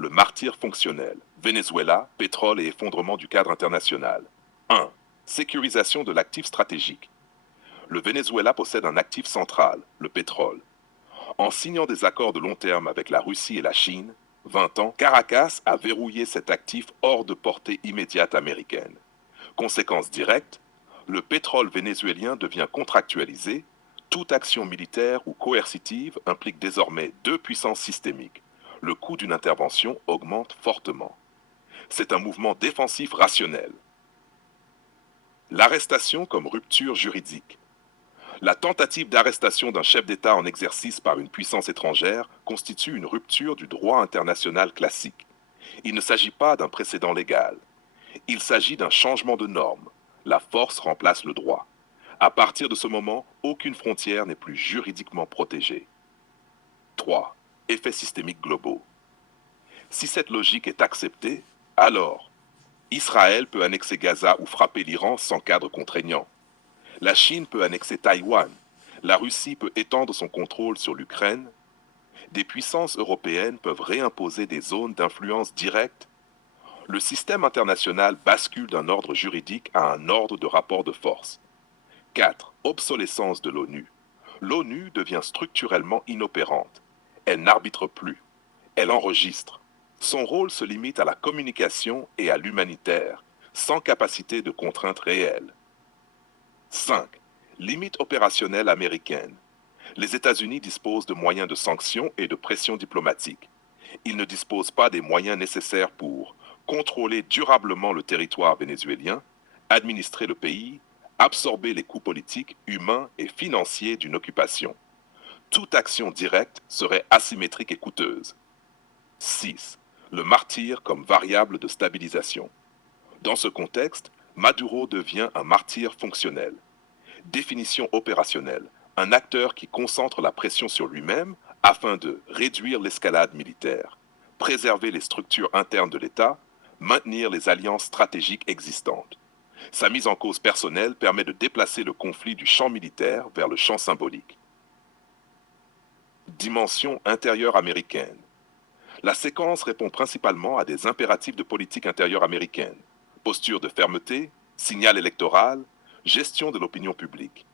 Le martyre fonctionnel. Venezuela, pétrole et effondrement du cadre international. 1. Sécurisation de l'actif stratégique. Le Venezuela possède un actif central, le pétrole. En signant des accords de long terme avec la Russie et la Chine, 20 ans, Caracas a verrouillé cet actif hors de portée immédiate américaine. Conséquence directe, le pétrole vénézuélien devient contractualisé. Toute action militaire ou coercitive implique désormais deux puissances systémiques. Le coût d'une intervention augmente fortement. C'est un mouvement défensif rationnel. L'arrestation comme rupture juridique. La tentative d'arrestation d'un chef d'État en exercice par une puissance étrangère constitue une rupture du droit international classique. Il ne s'agit pas d'un précédent légal. Il s'agit d'un changement de norme. La force remplace le droit. À partir de ce moment, aucune frontière n'est plus juridiquement protégée. 3. Effets systémiques globaux. Si cette logique est acceptée, alors Israël peut annexer Gaza ou frapper l'Iran sans cadre contraignant. La Chine peut annexer Taïwan. La Russie peut étendre son contrôle sur l'Ukraine. Des puissances européennes peuvent réimposer des zones d'influence directe. Le système international bascule d'un ordre juridique à un ordre de rapport de force. 4. Obsolescence de l'ONU. L'ONU devient structurellement inopérante. Elle n'arbitre plus. Elle enregistre. Son rôle se limite à la communication et à l'humanitaire, sans capacité de contrainte réelle. 5. Limite opérationnelle américaine. Les États-Unis disposent de moyens de sanctions et de pression diplomatique. Ils ne disposent pas des moyens nécessaires pour contrôler durablement le territoire vénézuélien, administrer le pays, absorber les coûts politiques, humains et financiers d'une occupation. Toute action directe serait asymétrique et coûteuse. 6. Le martyr comme variable de stabilisation. Dans ce contexte, Maduro devient un martyr fonctionnel. Définition opérationnelle, un acteur qui concentre la pression sur lui-même afin de réduire l'escalade militaire, préserver les structures internes de l'État, maintenir les alliances stratégiques existantes. Sa mise en cause personnelle permet de déplacer le conflit du champ militaire vers le champ symbolique. Dimension intérieure américaine. La séquence répond principalement à des impératifs de politique intérieure américaine, posture de fermeté, signal électoral, gestion de l'opinion publique.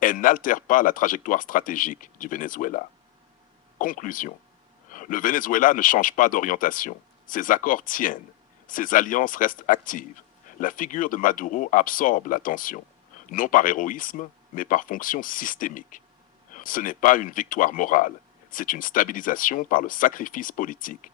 Elle n'altère pas la trajectoire stratégique du Venezuela. Conclusion. Le Venezuela ne change pas d'orientation. Ses accords tiennent. Ses alliances restent actives. La figure de Maduro absorbe l'attention, non par héroïsme, mais par fonction systémique. Ce n'est pas une victoire morale, c'est une stabilisation par le sacrifice politique.